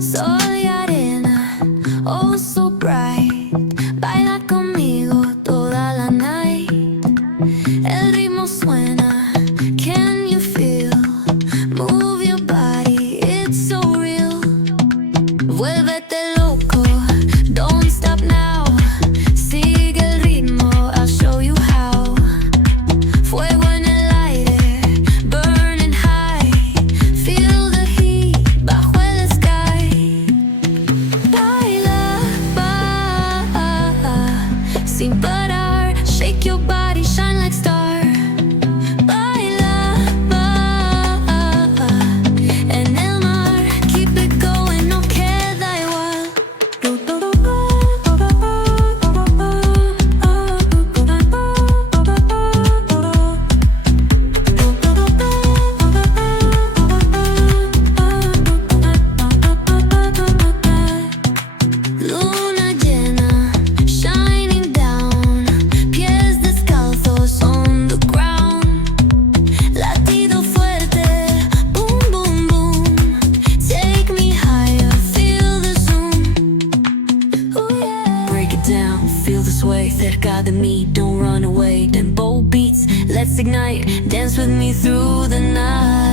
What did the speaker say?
Soy arena, oh so bright. Baila conmigo toda la night. El ritmo suena, can you feel? Move your body, it's so real. Vuélvete loco, don't stop now. Sigue el ritmo, I'll show you how. Fuego en el aire, burning high. Feel the heat bajo el sky. Baila, sin parar. Shake your body, shine like star. Baila, en el mar. Keep it going, no queda igual. Luna llena, shining down. Pies descalzos on the ground. Latido fuerte, boom, boom, boom. Take me higher, feel the zoom. Ooh, yeah. Break it down, feel the sway. Cerca de mí, don't run away. Tempo beats, let's ignite. Dance with me through the night.